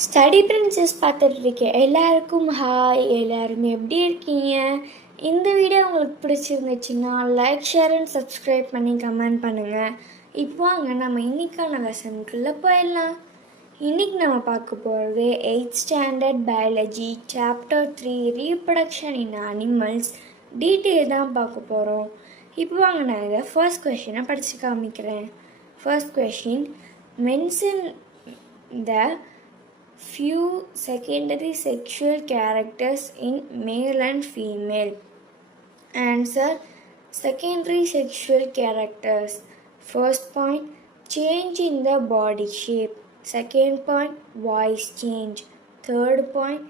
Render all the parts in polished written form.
Study princess பார்த்துட்ருக்கேன். எல்லாருக்கும் hi, எல்லாரும் எப்படி இருக்கீங்க? இந்த வீடியோ உங்களுக்கு பிடிச்சிருந்துச்சுன்னா லைக், ஷேர் அண்ட் சப்ஸ்கிரைப் பண்ணி கமெண்ட் பண்ணுங்கள். இப்போ வாங்க நம்ம இன்றைக்கான லெசனுக்குள்ளே போயிடலாம். இன்றைக்கி நம்ம பார்க்க போகிறது 8th standard biology chapter 3 reproduction in animals detail தான் பார்க்க போகிறோம். இப்போ வாங்க நான் இதை ஃபர்ஸ்ட் கொஷினை படித்து காமிக்கிறேன். First question, mention the few secondary sexual characters in male and female. Answer: secondary sexual characters. First point, change in the body shape. Second point, voice change. Third point,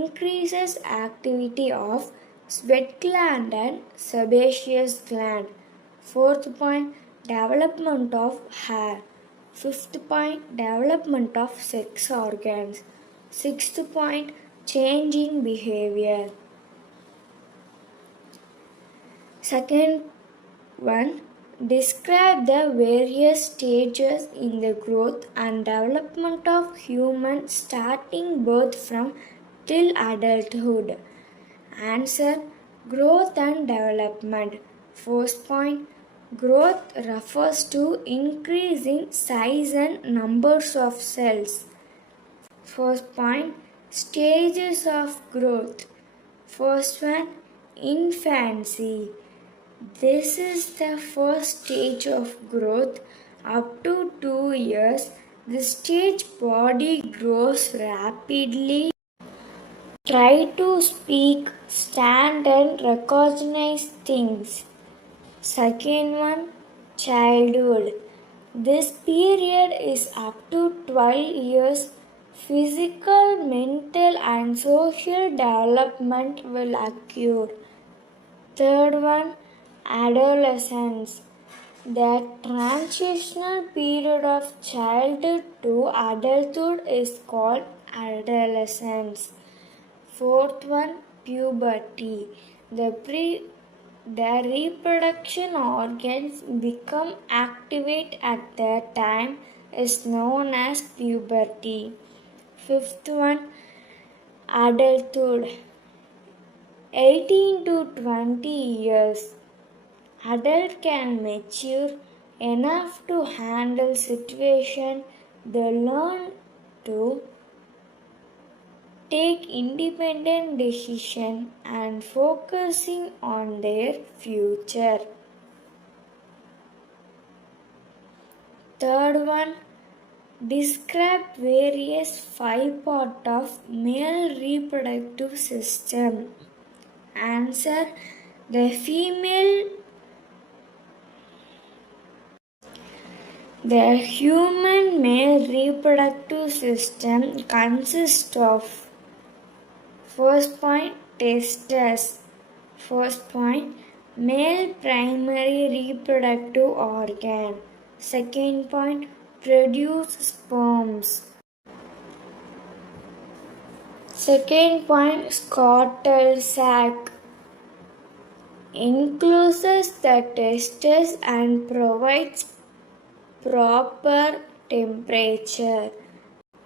increases activity of sweat gland and sebaceous gland. Fourth point, development of hair. Fifth point, development of sex organs. Sixth point, change in behavior. Second one, describe the various stages in the growth and development of human starting birth from till adulthood. Answer: growth and development. First point, growth refers to increase in size and numbers of cells. First point, stages of growth. First one, infancy. This is the first stage of growth. Up to 2 years, the stage body grows rapidly. Try to speak, stand and recognize things. Second one, childhood. This period is up to 12 years. Physical, mental and social development will occur. Third one, adolescence. The transitional period of childhood to adulthood is called adolescence. Fourth one, puberty. The reproduction organs become activate at that time is known as puberty. Fifth one, adulthood. 18 to 20 years. Adult can mature enough to handle situation. They learn to take independent decision and focusing on their future. Third one, describe various 5 parts of male reproductive system. Answer: the human male reproductive system consists of: first point, testes. First point, male primary reproductive organ. Second point, produce sperms. Second point, scrotal sac. Encloses the testes and provides proper temperature.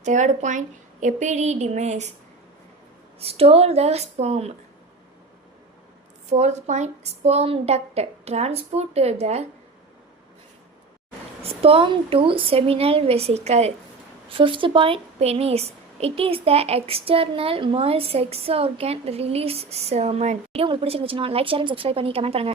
Third point, epididymis. Store the sperm. Fourth point, sperm duct. Transport the sperm to seminal vesicle. Fifth point, penis. It is the external male sex organ release semen. Video உங்களுக்கு பிடிச்சிருந்துச்சுன்னா like, share and subscribe பண்ணி comment பண்ணுங்க.